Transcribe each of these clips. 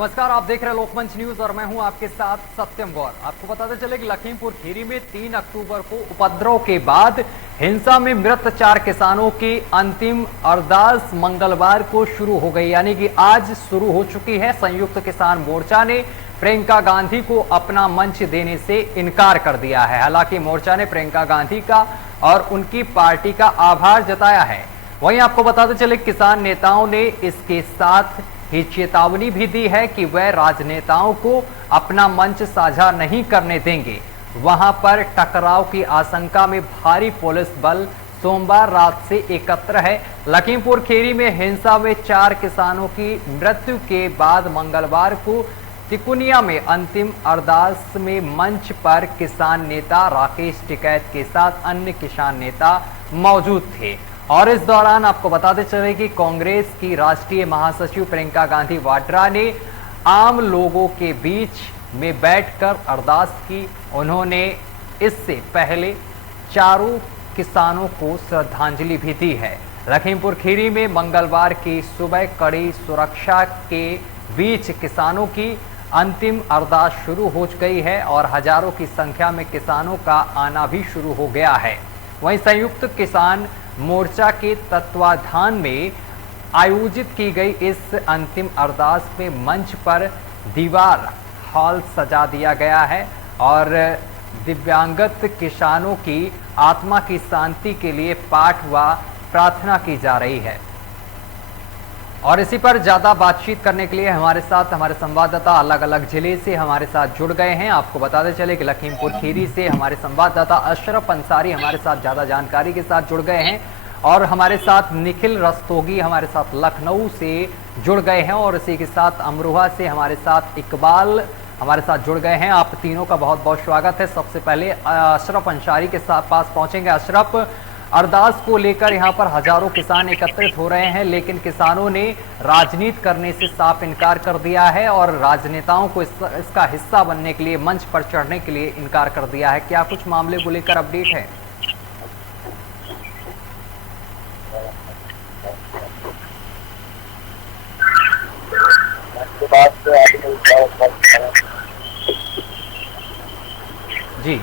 नमस्कार, आप देख रहे हैं लोकमंच न्यूज और मैं हूं आपके साथ सत्यम गौर। आपको बताते चले कि लखीमपुर खीरी में 3 अक्टूबर को उपद्रव के बाद हिंसा में मृत 4 किसानों की अंतिम अरदास मंगलवार को शुरू हो गई, यानी कि आज शुरू हो चुकी है। संयुक्त किसान मोर्चा ने प्रियंका गांधी को अपना मंच देने से इनकार कर दिया है। हालांकि मोर्चा ने प्रियंका गांधी का और उनकी पार्टी का आभार जताया है। वहीं आपको बताते चले किसान नेताओं ने इसके साथ ही चेतावनी भी दी है कि वह राजनेताओं को अपना मंच साझा नहीं करने देंगे। वहां पर टकराव की आशंका में भारी पुलिस बल सोमवार रात से एकत्र है। लखीमपुर खीरी में हिंसा में 4 किसानों की मृत्यु के बाद मंगलवार को तिकुनिया में अंतिम अरदास में मंच पर किसान नेता राकेश टिकैत के साथ अन्य किसान नेता मौजूद थे। और इस दौरान आपको बताते चले कि कांग्रेस की राष्ट्रीय महासचिव प्रियंका गांधी वाड्रा ने आम लोगों के बीच में बैठकर अरदास की। उन्होंने इससे पहले 4 किसानों को श्रद्धांजलि भी दी है। लखीमपुर खीरी में मंगलवार की सुबह कड़ी सुरक्षा के बीच किसानों की अंतिम अरदास शुरू हो गई है और हजारों की संख्या में किसानों का आना भी शुरू हो गया है। वहीं संयुक्त किसान मोर्चा के तत्वाधान में आयोजित की गई इस अंतिम अरदास में मंच पर दीवार हॉल सजा दिया गया है और दिव्यांगत किसानों की आत्मा की शांति के लिए पाठ व प्रार्थना की जा रही है। और इसी पर ज्यादा बातचीत करने के लिए हमारे साथ हमारे संवाददाता अलग अलग जिले से हमारे साथ जुड़ गए हैं। आपको बताते चले कि लखीमपुर खीरी से हमारे संवाददाता अशरफ अंसारी हमारे साथ ज्यादा जानकारी के साथ जुड़ गए हैं और हमारे साथ निखिल रस्तोगी हमारे साथ लखनऊ से जुड़ गए हैं और इसी के साथ अमरोहा से हमारे साथ इकबाल हमारे साथ जुड़ गए हैं। आप तीनों का बहुत बहुत स्वागत है। सबसे पहले अशरफ अंसारी के पास पहुंचेंगे। अशरफ, अरदास को लेकर यहां पर हजारों किसान एकत्रित हो रहे हैं, लेकिन किसानों ने राजनीति करने से साफ इनकार कर दिया है और राजनेताओं को इसका हिस्सा बनने के लिए, मंच पर चढ़ने के लिए इनकार कर दिया है। क्या कुछ मामले को लेकर अपडेट है? जी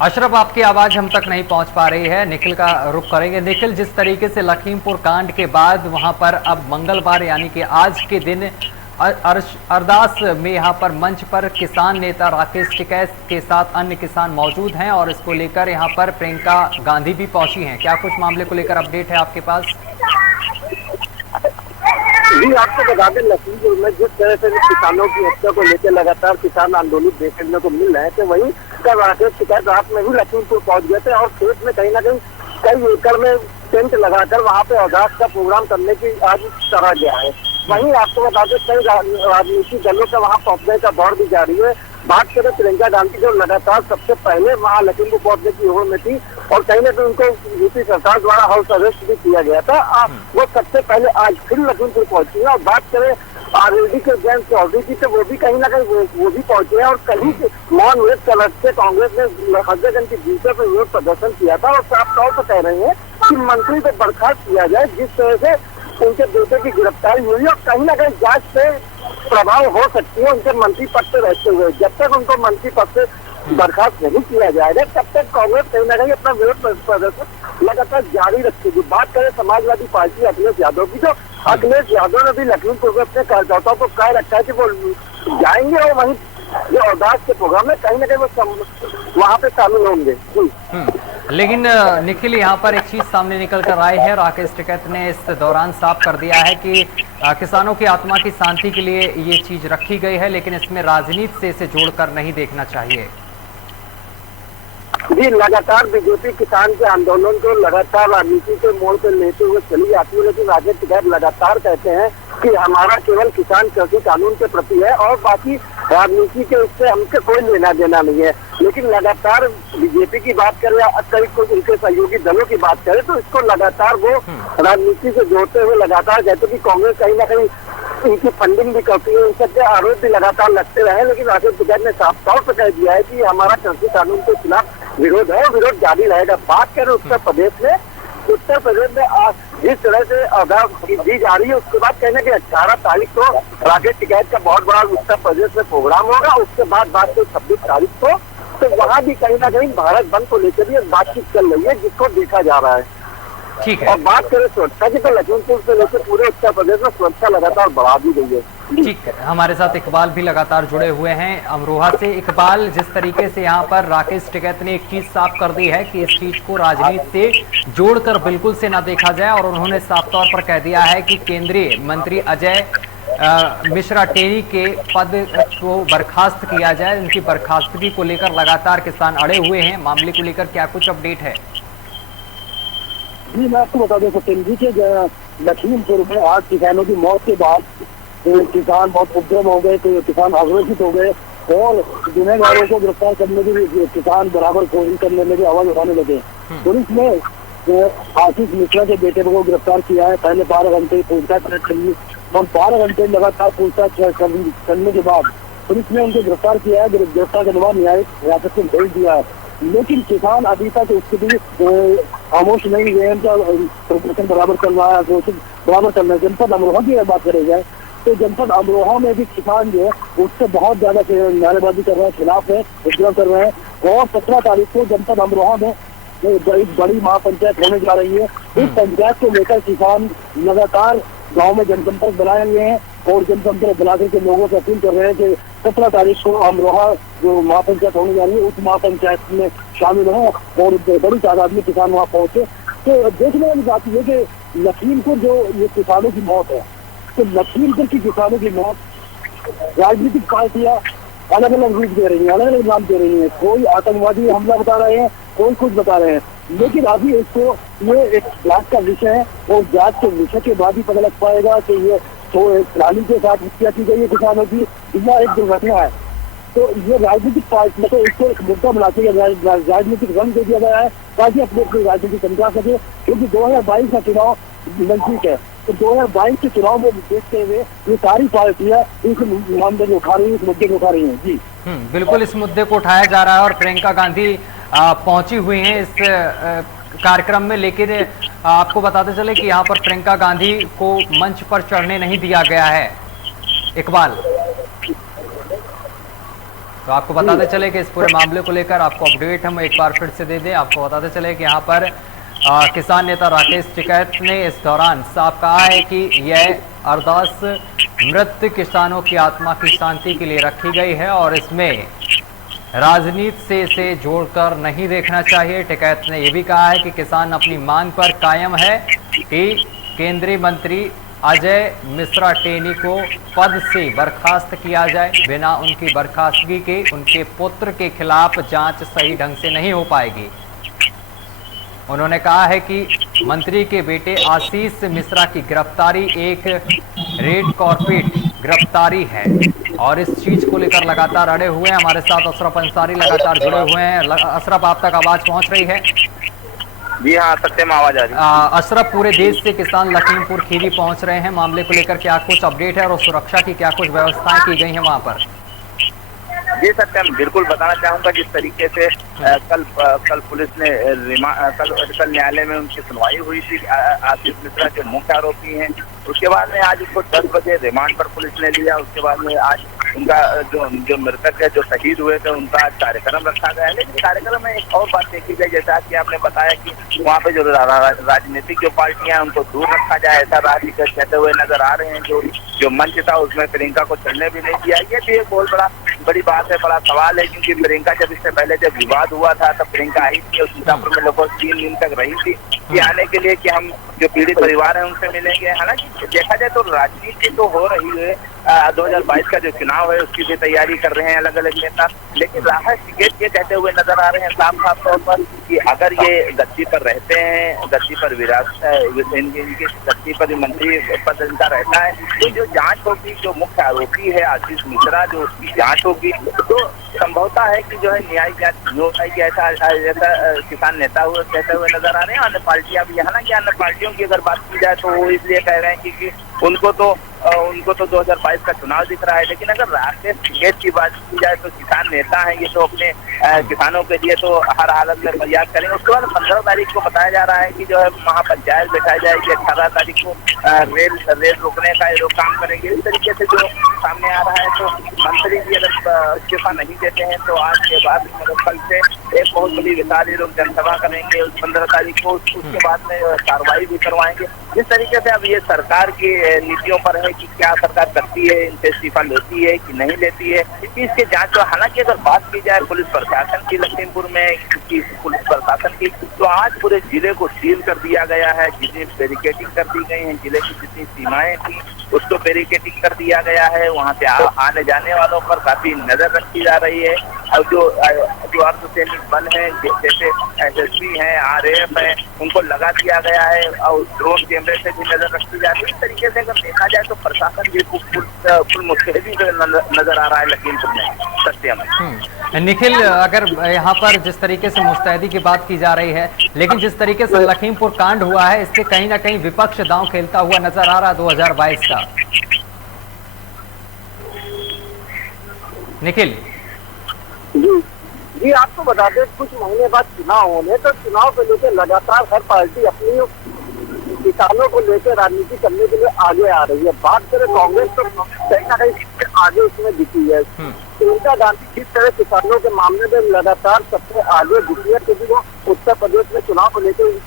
अशरफ, आपकी आवाज हम तक नहीं पहुंच पा रही है। निखिल का रुख करेंगे। निखिल, जिस तरीके से लखीमपुर कांड के बाद वहां पर अब मंगलवार यानी कि आज के दिन अरदास में यहां पर मंच पर किसान नेता राकेश टिकैत के साथ अन्य किसान मौजूद हैं और इसको लेकर यहां पर प्रियंका गांधी भी पहुंची हैं। क्या कुछ मामले को लेकर अपडेट है आपके पास? जी, आपको बता दें लखीमपुर में जिस तरह से किसानों की हत्या को लेकर लगातार किसान आंदोलन देखने को मिल रहे थे, वहीं कल राकेश टिकैत रात में भी लखीमपुर पहुंच गए थे और खेत में कहीं ना कहीं कई एकड़ में टेंट लगाकर वहां पे अरदास का प्रोग्राम करने की आज करा गया है। वहीं आपको बता दें कई राजनीतिक दलों का वहां पहुंचने का दौर भी जारी है। बात करें प्रियंका गांधी जो लगातार सबसे पहले वहां लखीमपुर पहुंचने की होड़ में थी और कहीं ना कहीं उनको यूपी सरकार द्वारा हाउस अरेस्ट भी किया गया था, वो सबसे पहले आज फिर लखीमपुर पहुंची है। और बात करें आरएलडी के जयंत चौधरी की, तो वो भी कहीं ना कहीं वो भी पहुंचे हैं और कहीं मौन व्रत कर रखते कांग्रेस ने हजरतगंज की जीते पर विरोध प्रदर्शन किया था और साफ तौर पर कह रहे हैं कि मंत्री को बर्खास्त किया जाए। जिस तरह से उनके बेटे की गिरफ्तारी हुई और कहीं ना कहीं जांच से प्रभाव हो सकती है उनके मंत्री पद से रहते हुए। जब तक उनको मंत्री पद से बर्खास्त नहीं किया जाएगा तब तक कांग्रेस कहीं ना कहीं अपना विरोध प्रदर्शन लगातार जारी रखेगी। बात करें समाजवादी पार्टी अखिलेश यादव की, तो अखिलेश यादव ने भी लखीमपुर में अपने कार्यकर्ताओं को कह रखा है कि वो जाएंगे और वहीं जो अरदास के प्रोग्राम में कहीं ना कहीं वो वहाँ पे शामिल होंगे। लेकिन निखिल, यहाँ पर एक चीज सामने निकल कर आई है। राकेश टिकैत ने इस दौरान साफ कर दिया है कि किसानों की आत्मा की शांति के लिए ये चीज रखी गई है, लेकिन इसमें राजनीति से इसे जोड़कर नहीं देखना चाहिए। जी, लगातार बीजेपी किसान के आंदोलन को लगातार राजनीति के मोड़ पर लेते हुए चली जाती है, लेकिन राकेश टिकैत लगातार कहते हैं कि हमारा केवल किसान कृषि कानून के प्रति है और बाकी राजनीति के उससे हमसे कोई लेना देना नहीं है। लेकिन लगातार बीजेपी की बात करें या कई कुछ उनके सहयोगी दलों की बात करें तो इसको लगातार वो राजनीति से जोड़ते हुए लगातार कहते कि कांग्रेस कहीं ना कहीं इनकी फंडिंग भी करती है, इन सबके आरोप भी लगातार लगते रहे। लेकिन राकेश टिकैत ने साफ तौर पर कह दिया है कि हमारा कृषि कानून के खिलाफ विरोध है और विरोध जारी रहेगा। बात करें उत्तर प्रदेश में उत्तर प्रदेश में जिस तरह से आगाह दी जा रही है, उसके बाद कहना कि 18 तारीख को राकेश टिकैत का बहुत बड़ा उत्तर प्रदेश में प्रोग्राम होगा। उसके बाद बात को 26 तारीख को, तो वहाँ भी कहीं ना कहीं भारत बंद को लेकर भी बातचीत चल रही है, जिसको देखा जा रहा है। ठीक है। और बात करें सुरक्षा की, तो लखीमपुर से लेकर पूरे उत्तर प्रदेश में सुरक्षा लगातार बढ़ा दी गई है। ठीक है, हमारे साथ इकबाल भी लगातार जुड़े हुए हैं अमरोहा से। इकबाल, जिस तरीके से यहाँ पर राकेश टिकैत ने एक चीज साफ कर दी है कि इस चीज को राजनीति से जोड़कर बिल्कुल से ना देखा जाए, और उन्होंने साफ तौर पर कह दिया है कि केंद्रीय मंत्री अजय मिश्रा टेनी के पद को बर्खास्त किया जाए। उनकी बर्खास्तगी को लेकर लगातार किसान अड़े हुए हैं। मामले को लेकर क्या कुछ अपडेट है? जी, मैं आपको बता दें सत्यम जी कि लखीमपुर में आज किसानों की मौत के बाद किसान बहुत उपद्रव हो गए, तो किसान आक्रोशित हो गए और गुनहगारों को गिरफ्तार करने की भी किसान बराबर कोशिश करने लगे, आवाज उठाने लगे। पुलिस ने आशीष मिश्रा के बेटे को गिरफ्तार किया है। पहले 12 घंटे पूछताछ करनी और 12 घंटे लगातार पूछताछ करने के बाद पुलिस ने उनको गिरफ्तार किया है। गिरफ्तार के बाद न्यायिक हिरासत में भेज दिया है, लेकिन किसान अभी तक उसके भी खामोश नहीं हुए। उनका प्रदर्शन बराबर चल रहा है, आक्रोशित बराबर चल रहा है। जनपद अमरोहा की बात करें जाए तो जनपद अमरोहा में भी किसान जो है उससे बहुत ज्यादा नारेबाजी कर रहे हैं, खिलाफ है, उपद्रव कर रहे हैं। और 17 तारीख को जनपद अमरोहा में एक बड़ी महापंचायत होने जा रही है। इस पंचायत को लेकर किसान लगातार गांव में जनसंपर्क बनाए हुए हैं और जनसंपर्क बनाकर के लोगों से अपील कर रहे हैं कि 17 तारीख को अमरोहा जो महापंचायत होने जा रही है उस महापंचायत में शामिल हों और बड़ी तादाद में किसान वहाँ पहुंचे। तो देखने वाली बात यह कि लखीमपुर जो ये किसानों की मौत है, तो लखीमपुर की किसानों की मौत राजनीतिक पार्टियां अलग अलग रूप दे रही हैं, अलग अलग नाम दे रही हैं। कोई आतंकवादी हमला बता रहे हैं, कोई कुछ बता रहे हैं, लेकिन अभी इसको ये एक जांच का विषय है और जांच के विषय के बाद ही पता लग पाएगा कि ये तो प्लानिंग के साथ हत्या की गई है किसानों की या एक दुर्घटना है। तो ये राजनीतिक पार्टी मतलब इसको एक मुद्दा बनाते राजनीतिक रंग दे दिया गया है ताकि अपनी अपनी राजनीति समझा सके, क्योंकि 2022 का चुनाव नजदीक है। तो 2022 के चुनाव में देखते हुए ये सारी पार्टियां इस मामले को उठा रही है, इस मुद्दे को उठा रही है। जी बिल्कुल, इस मुद्दे को उठाया जा रहा है और प्रियंका गांधी पहुंची हुई हैं इस कार्यक्रम में। लेकिन आपको बताते चले कि यहाँ पर प्रियंका गांधी को मंच पर चढ़ने नहीं दिया गया है। इकबाल, तो आपको बताते चले कि इस पूरे मामले को लेकर आपको अपडेट हम एक बार फिर से दे दें। आपको बताते चले कि यहाँ पर किसान नेता राकेश टिकैत ने इस दौरान साफ कहा है कि यह अरदास मृत किसानों की आत्मा की शांति के लिए रखी गई है और इसमें राजनीति से इसे जोड़कर नहीं देखना चाहिए। टिकैत ने यह भी कहा है कि किसान अपनी मांग पर कायम है कि केंद्रीय मंत्री अजय मिश्रा टेनी को पद से बर्खास्त किया जाए। बिना उनकी बर्खास्तगी के उनके पुत्र के खिलाफ जांच सही ढंग से नहीं हो पाएगी। उन्होंने कहा है कि मंत्री के बेटे आशीष मिश्रा की गिरफ्तारी एक रेड कॉर्पोरेट गिरफ्तारी है और इस चीज को लेकर लगातार अड़े हुए हैं। हमारे साथ अशरफ अंसारी लगातार जुड़े हुए हैं। अशरफ, आप तक आवाज पहुंच रही है? जी हाँ, सत्यम आवाज आ रही है। अशरफ, पूरे देश से किसान लखीमपुर खीरी पहुंच रहे हैं। मामले को लेकर क्या कुछ अपडेट है और सुरक्षा की क्या कुछ व्यवस्थाएं की गई हैं वहां पर? जी सत्यम, बिल्कुल बताना चाहूंगा। जिस तरीके से कल पुलिस ने कल न्यायालय में उनकी सुनवाई हुई थी, आशीष मिश्रा जो मुख्य आरोपी हैं, उसके बाद में आज उसको 10 बजे रिमांड पर पुलिस ने लिया। उसके बाद में आज उनका जो मृतक है, जो शहीद हुए थे, उनका कार्यक्रम रखा गया है। लेकिन कार्यक्रम में एक और बात देखी गई, जैसा कि आपने बताया कि वहाँ पे जो राजनीतिक जो पार्टियां हैं उनको दूर रखा जाए, ऐसा राजनीति कहते हुए नजर आ रहे हैं। जो मंच था उसमें प्रियंका को चलने भी नहीं दिया। ये भी एक बहुत बड़ी बात है, बड़ा सवाल है, क्योंकि प्रियंका इससे पहले जब विवाद हुआ था तब प्रियंका आई थी और सीतापुर में लगभग 3 दिन तक रही थी कि आने के लिए कि हम जो पीड़ित परिवार है उनसे मिलेंगे। हालांकि देखा जाए तो राजनीति तो हो रही है, 2022 का जो चुनाव है उसकी भी तैयारी कर रहे हैं अलग अलग नेता, लेकिन राकेश टिकैत ये कहते हुए नजर आ रहे हैं साफ तौर पर कि अगर ये गद्दी पर रहते हैं, गद्दी पर इनकी गद्दी पर मंत्री पद इनका रहता है, तो जो जांच होगी, जो मुख्य आरोपी है आशीष मिश्रा, जो उसकी जांच होगी तो संभवता है कि जो है न्यायिक जांच हो पाएगी। ऐसा किसान नेता हुए कहते हुए नजर आ रहे हैं। अन्य पार्टियां भी, हालांकि अन्य पार्टियों की अगर बात की जाए तो वो इसलिए कह रहे हैं कि उनको तो उनको तो 2022 का चुनाव दिख रहा है। लेकिन अगर राकेश टिकैत की बात की जाए तो किसान नेता हैं, ये तो अपने किसानों के लिए तो हर हालत में प्रयास करेंगे। उसके बाद 15 तारीख को बताया जा रहा है कि जो है महापंचायत बैठाई जाएगी, 18 तारीख को रेल रोकने का ये लोग काम करेंगे। इस तरीके से जो सामने आ रहा है, तो मंत्री जी अगर इस्तीफा नहीं देते हैं तो आज के बाद कल से एक बहुत बड़ी विशाल ये लोग जनसभा करेंगे 15 तारीख को। उसके बाद में कार्रवाई भी करवाएंगे। जिस तरीके से अब ये सरकार की नीतियों पर है कि क्या सरकार करती है, इनसे इस्तीफा लेती है कि नहीं लेती है, इसके जांच। हालांकि अगर बात की जाए पुलिस प्रशासन की लखीमपुर में की पुलिस प्रशासन की, तो आज पूरे जिले को सील कर दिया गया है। जितनी बैरिकेडिंग कर दी गई है, जिले की जितनी सीमाएं थी उसको बैरिकेडिंग कर दिया गया है। वहाँ से आने जाने वालों पर काफी नजर रखी जा रही है। और जो अर्धसैनिक बल है, जैसे SSB है, RAF है, उनको लगा दिया गया है और ड्रोन कैमरे से भी नजर रखी जा रही है। इस तरीके से अगर देखा जाए तो प्रशासन भी फुल मुस्तैदी नजर आ रहा है लखीमपुर में। सत्यम निखिल, अगर यहाँ पर जिस तरीके से मुस्तैदी की बात की जा रही है, लेकिन जिस तरीके से लखीमपुर कांड हुआ है, इससे कहीं ना कहीं विपक्ष दांव खेलता हुआ नजर आ रहा है 2022 का। निखिल जी आपको बता दें, कुछ महीने बाद चुनाव होने, तो चुनाव को लेकर लगातार हर पार्टी अपनी किसानों को लेकर राजनीति करने के लिए आगे आ रही है। बात करें कांग्रेस, तो कहीं ना कहीं आगे इसमें दिखी है। प्रियंका गांधी जिस तरह किसानों के मामले में लगातार सबसे आगे दिखी है, क्योंकि वो उत्तर प्रदेश में चुनाव को लेकर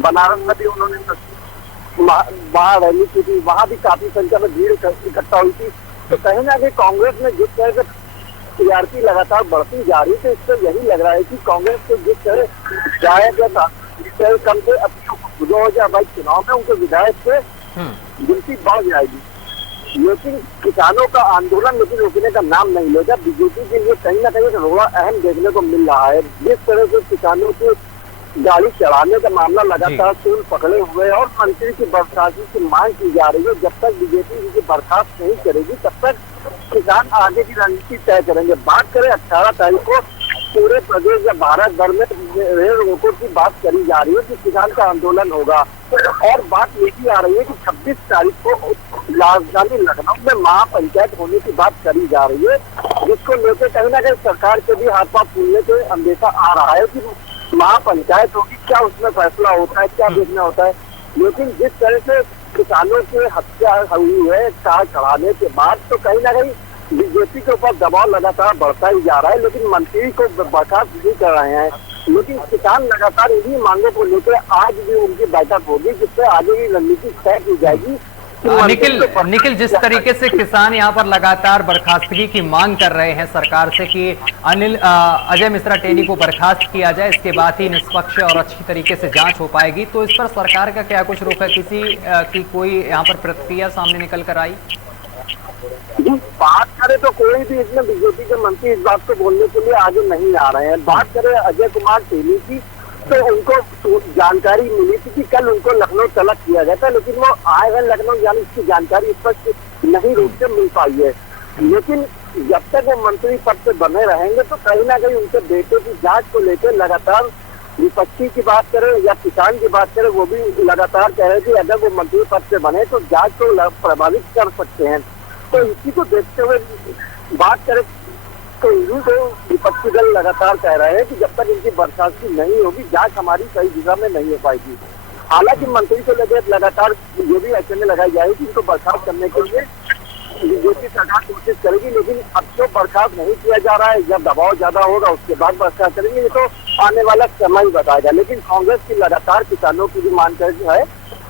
बनारस में भी उन्होंने वहाँ रैली की थी, वहाँ भी काफी संख्या में भीड़ इकट्ठा हुई थी। तो कहीं ना कहीं कांग्रेस में जिस तरह से टीआरपी लगातार बढ़ती जा रही है, तो इससे यही लग रहा है कि कांग्रेस को जिस तरह जाएगा कम से 2022 चुनाव में उनके विधायक से गिनती बढ़ जाएगी। लेकिन किसानों का आंदोलन लेकिन रुकने का नाम नहीं लेगा। बीजेपी के लिए कहीं ना कहीं रोड़ा अहम देखने को मिल रहा है। जिस तरह से किसानों की गाड़ी चढ़ाने का मामला लगातार सूल पकड़े हुए और मंत्री की बर्खास्ती की मांग की जा रही है। जब तक बीजेपी इनकी बर्खास्त नहीं करेगी, तब तक किसान आगे की रणनीति तय करेंगे। बात करें 18 तारीख को पूरे प्रदेश या भारत भर में रेल रोको की बात करी जा रही है कि किसान का आंदोलन होगा। और बात ये भी आ रही है कि 26 तारीख को राजधानी लखनऊ में महापंचायत होने की बात करी जा रही है, जिसको लेकर कहीं ना कहीं सरकार के भी हाथ पांव फूलने के अंदेशा आ रहा है कि महापंचायत होगी, क्या उसमें फैसला होता है, क्या देखना होता है। लेकिन जिस तरह से किसानों की हत्या हुई है कार चढ़ाने के बाद, तो कहीं ना कहीं बीजेपी के ऊपर दबाव लगातार बढ़ता ही जा रहा है। लेकिन मंत्री को बर्खास्त नहीं कर रहे हैं। लेकिन किसान लगातार इन्हीं मांगों को लेकर आज भी उनकी बैठक होगी, जिससे आगे की रणनीति तय की जाएगी। निखिल, जिस तरीके से किसान यहाँ पर लगातार बर्खास्तगी की मांग कर रहे हैं सरकार से कि अजय मिश्रा टेनी को बर्खास्त किया जाए, इसके बाद ही निष्पक्ष और अच्छी तरीके से जांच हो पाएगी, तो इस पर सरकार का क्या कुछ रुख है? किसी की कोई यहाँ पर प्रतिक्रिया सामने निकल कर आई? बात करें तो कोई भी इसमें बीजेपी के मंत्री इस बात को बोलने के लिए आगे नहीं आ रहे हैं। बात करें अजय कुमार टेनी की, तो उनको जानकारी मिली थी कि कल उनको लखनऊ तलब किया गया था, लेकिन वो आए हैं लखनऊ, यानी इसकी जानकारी स्पष्ट नहीं रूप से मिल पाई है। लेकिन जब तक वो मंत्री पद से बने रहेंगे, तो कहीं ना कहीं उनके बेटे की जांच को लेकर लगातार विपक्षी की बात करें या किसान की बात करें, वो भी लगातार कह रहे हैं कि अगर वो मंत्री पद से बने तो जांच को प्रभावित कर सकते हैं। तो इसी को देखते हुए बात करें तो इन्हीं को विपक्षी दल लगातार कह रहे हैं कि जब तक इनकी बर्खास्ती नहीं होगी, जांच हमारी सही दिशा में नहीं हो पाएगी। हालांकि मंत्री को लेकर लगातार ये भी ऐसे में लगाई जाएगी कि इनको बर्खास्त करने के लिए बीजेपी सरकार कोशिश करेगी, लेकिन अब तो बर्खास्त नहीं किया जा रहा है। जब दबाव ज्यादा होगा उसके बाद बर्खास्त करेंगे, ये तो आने वाला समय ही बताएगा। लेकिन कांग्रेस की लगातार किसानों की भी मांग है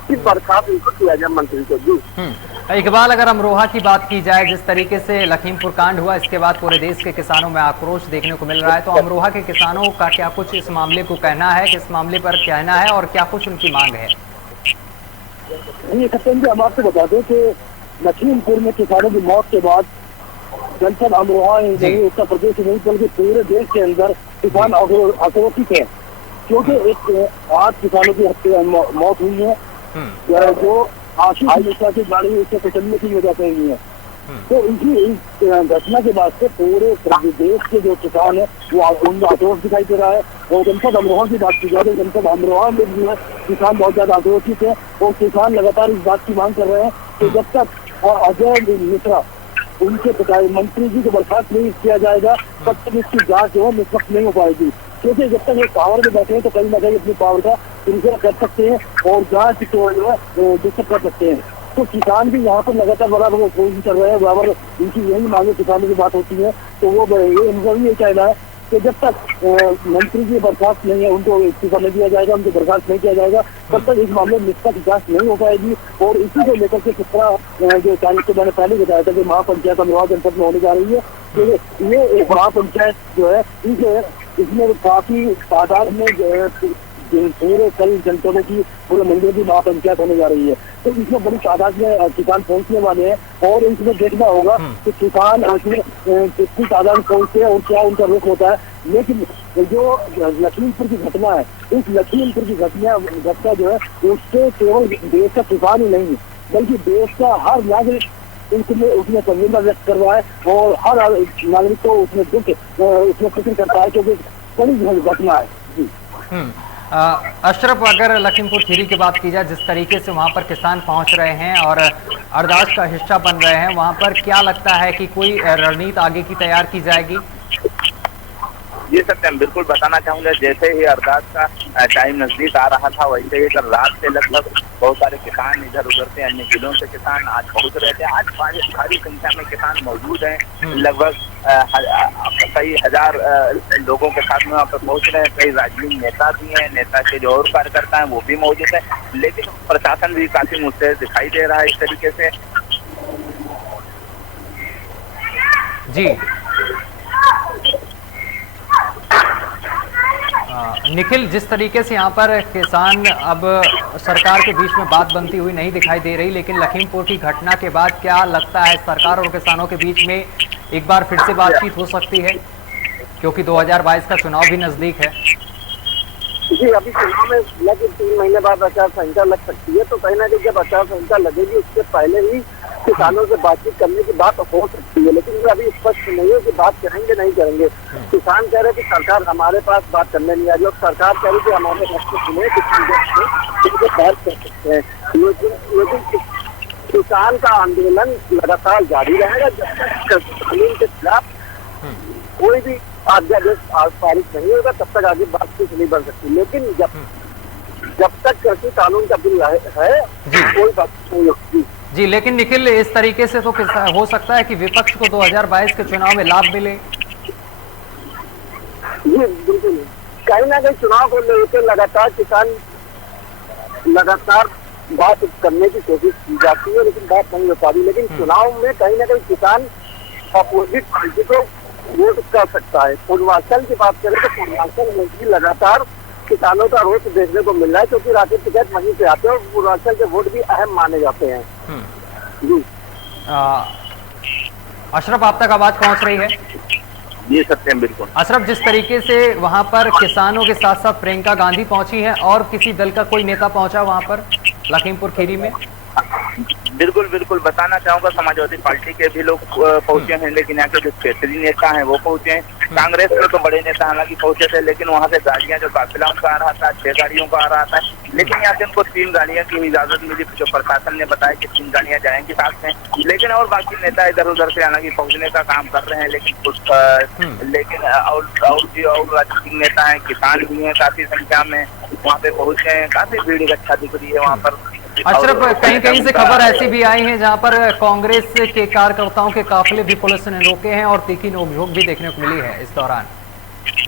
कि बर्खास्त इनको किया जाए मंत्री को। जी इकबाल, अगर अमरोहा की बात की जाए, जिस तरीके से लखीमपुर कांड हुआ, इसके बाद पूरे देश के किसानों में आक्रोश देखने को मिल रहा है, तो अमरोहा के किसानों का क्या कुछ इस मामले को कहना है, किस मामले पर कहना है और क्या कुछ उनकी मांग है? हम आपको बता दें कि लखीमपुर में किसानों की मौत के बाद जनपद अमरोहा उत्तर प्रदेश नहीं बल्कि पूरे देश के अंदर किसान आक्रोशित है, क्योंकि एक 8 किसानों की मौत हुई है जो आशीष मिश्रा की गाड़ी उसके कुचलने की वजह से हुई है। तो इसी घटना के बाद से पूरे देश के जो किसान है वो उनका आक्रोश दिखाई दे रहा है। और जनपद अमरोहा की बात की जाए तो जनपद अमरोहा में भी किसान बहुत ज्यादा आक्रोशित है और किसान लगातार इस बात की मांग कर रहे हैं कि जब तक और अजय मिश्रा उनके पिता मंत्री जी को बर्खास्त नहीं किया जाएगा तब तक इसकी जांच जो है निष्पक्ष नहीं हो पाएगी। क्योंकि जब तक ये पावर में बैठे हैं तो कहीं ना कहीं अपनी पावर का दुरुपयोग कर सकते हैं और जांच को जो है डिस्टर्ब कर सकते हैं। तो किसान भी यहाँ पर लगातार बराबर कोशिश कर रहे हैं, बराबर उनकी यही मांगे किसानों की बात होती है। तो वो उनका भी ये कहना है कि जब तक मंत्री जी बर्खास्त नहीं है, उनको इस्तीफा नहीं दिया जाएगा, उनको बर्खास्त नहीं किया जाएगा, तब तक इस मामले में निष्पक्ष जांच नहीं हो पाएगी। और इसी को लेकर के 17 जो तारीख को मैंने पहले बताया था कि महापंचायत अमरोहा जनपद में होने जा रही है। तो ये एक महापंचायत जो है इसमें काफी तादाद में पूरे कई जनपदों की पूरे मंडल की महापंचायत होने जा रही है। तो इसमें बड़ी तादाद में किसान पहुंचने वाले हैं और इसमें देखना होगा कि किसान इसमें कितनी तादाद में पहुंचते हैं और क्या उनका रुख होता है। लेकिन जो लखीमपुर की घटना है, इस लखीमपुर की घटना जो है उससे केवल देश का किसान ही नहीं बल्कि देश का हर नागरिक उसमें संवेदना व्यक्त कर रहा है और हर नागरिक को उसमें दुख उसमें फिक्र करता है क्योंकि बड़ी घटना है। जी अशरफ, अगर लखीमपुर खीरी की बात की जाए, जिस तरीके से वहां पर किसान पहुंच रहे हैं और अरदास का हिस्सा बन रहे हैं, वहां पर क्या लगता है कि कोई रणनीति आगे की तैयार की जाएगी? जी सत्यम, बिल्कुल बताना चाहूंगा, जैसे ही अरदास का टाइम नजदीक आ रहा था वैसे ही कल रात से लगभग बहुत सारे किसान इधर उधर से अन्य जिलों से किसान आज पहुंच रहे थे। आज भारी संख्या में किसान मौजूद हैं, लगभग कई हजार लोगों के साथ में वहाँ पर पहुंच रहे हैं। कई राजनीतिक नेता भी हैं, नेता के जो और कार्यकर्ता हैं वो भी मौजूद है, लेकिन प्रशासन भी काफी मुस्तैद दिखाई दे रहा है इस तरीके से। जी निखिल, जिस तरीके से यहाँ पर किसान अब सरकार के बीच में बात बनती हुई नहीं दिखाई दे रही, लेकिन लखीमपुर की घटना के बाद क्या लगता है सरकार और किसानों के बीच में एक बार फिर से बातचीत हो सकती है, क्योंकि 2022 का चुनाव भी नजदीक है? जी, अभी चुनाव में लगभग 3 महीने बाद आचार संहिता लग सकती है। तो कहीं ना कहीं जब आचार संहिता लगेगी उससे पहले ही किसानों से बातचीत करने की बात हो सकती है, लेकिन ये अभी स्पष्ट नहीं है कि बात करेंगे नहीं करेंगे। किसान कह रहे कि सरकार हमारे पास बात करने नहीं आ रही और सरकार कह रही कि हमारे रास्ते सुने किसान बात कर सकते हैं। लेकिन किसान का आंदोलन लगातार जारी रहेगा जब तक कानून के खिलाफ कोई भी अध्यादेश पारित नहीं होगा, तब तक आगे बातचीत नहीं बन सकती। लेकिन जब तक कृषि कानून का बिल है कोई बात नहीं होगी। जी, लेकिन निखिल, इस तरीके से तो हो सकता है कि विपक्ष को 2022 के चुनाव में लाभ मिले। जी बिल्कुल, कहीं ना कहीं चुनाव को लेकर लगातार किसान बात करने की कोशिश की जाती है, लेकिन बात नहीं हो पा रही। लेकिन चुनाव में कहीं ना कहीं किसान अपोजिट पार्टी को वोट कर सकता है। पूर्वांचल की बात करें तो पूर्वांचल में भी लगातार किसानों का रोष देखने को मिल रहा है, क्योंकि राकेश टिकैत वहीं से आते हैं और पूर्वांचल के वोट भी अहम माने जाते हैं। जी अशरफ, आप तक आवाज पहुंच रही है? ये सत्यम, बिल्कुल। अशरफ, जिस तरीके से वहां पर किसानों के साथ साथ प्रियंका गांधी पहुंची है और किसी दल का कोई नेता पहुंचा वहां पर लखीमपुर खीरी में? बिल्कुल बताना चाहूंगा, समाजवादी पार्टी के भी लोग पहुंचे हैं, लेकिन यहाँ के जो क्षेत्रीय नेता हैं वो पहुंचे हैं। कांग्रेस में तो बड़े नेता हालांकि पहुंचे थे, लेकिन वहां से गाड़ियां जो काफिला उनका आ रहा था 6 गाड़ियों का आ रहा था, लेकिन यहाँ से उनको 3 गाड़ियां की इजाजत मिली, जो प्रशासन ने बताया कि 3 गाड़ियां जाएंगी साथ में। लेकिन और बाकी नेता इधर उधर से हालांकि पहुंचने का काम कर रहे हैं, लेकिन और राजनीतिक नेता हैं, किसान भी हैं काफी संख्या में वहाँ पे पहुंचे हैं। काफी भीड़ इकट्ठा दिख रही है वहाँ पर। अशरफ, कहीं से खबर ऐसी भी आई है जहां पर कांग्रेस के कार्यकर्ताओं के काफिले भी पुलिस ने रोके हैं और तीखी नोकझोंक भी देखने को मिली है इस दौरान।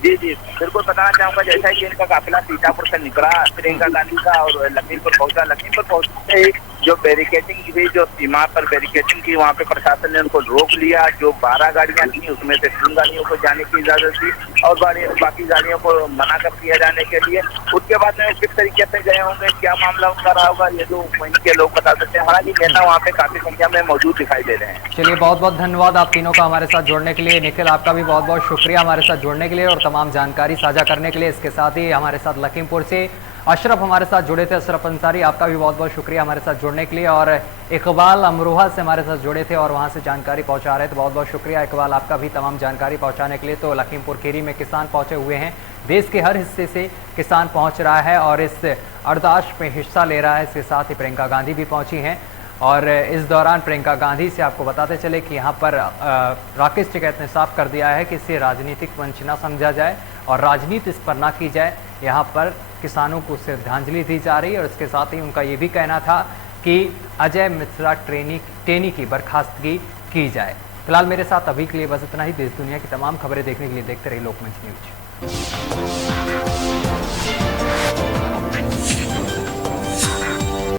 जी बिल्कुल बताना चाहूंगा, जैसा कि इनका काफिला सीतापुर से निकला प्रियंका गांधी का और लखीमपुर पहुंचा। लखीमपुर पहुंचते ही जो बैरिकेडिंग की, जो सीमा पर बैरिकेडिंग की, वहाँ पे प्रशासन ने उनको रोक लिया। जो 12 गाड़ियां थी उसमें से 3 गाड़ियों को जाने की इजाजत दी और बाकी गाड़ियों को मना कर दिया जाने के लिए। उसके बाद में किस तरीके से गए होंगे, क्या मामला उनका रहा होगा, ये जो वहीं के लोग बता सकते हैं। हालांकि नेता वहाँ पे काफी संख्या में मौजूद दिखाई दे रहे हैं। चलिए, बहुत बहुत धन्यवाद आप तीनों का हमारे साथ जुड़ने के लिए। निखिल, आपका भी बहुत बहुत शुक्रिया हमारे साथ जुड़ने के लिए और तमाम जानकारी साझा करने के लिए। इसके साथ ही हमारे साथ लखीमपुर से अशरफ हमारे साथ जुड़े थे, अशरफ अंसारी, आपका भी बहुत बहुत शुक्रिया हमारे साथ जुड़ने के लिए। और इकबाल अमरोहा से हमारे साथ जुड़े थे और वहां से जानकारी पहुंचा रहे थे, बहुत बहुत शुक्रिया इकबाल आपका भी तमाम जानकारी पहुंचाने के लिए। तो लखीमपुर खीरी में किसान पहुंचे हुए हैं, देश के हर हिस्से से किसान पहुंच रहा है और इस अरदास में हिस्सा ले रहा है। इसके साथ ही प्रियंका गांधी भी पहुंची हैं। और इस दौरान प्रियंका गांधी से आपको बताते चले कि यहाँ पर राकेश टिकैत ने साफ कर दिया है कि इसे राजनीतिक मंच न समझा जाए और राजनीति इस पर ना की जाए। यहाँ पर किसानों को श्रद्धांजलि दी जा रही है और इसके साथ ही उनका ये भी कहना था कि अजय मिश्रा टेनी की बर्खास्तगी की जाए। फिलहाल मेरे साथ अभी के लिए बस इतना ही। देश दुनिया की तमाम खबरें देखने के लिए देखते रहिए लोकमंच न्यूज।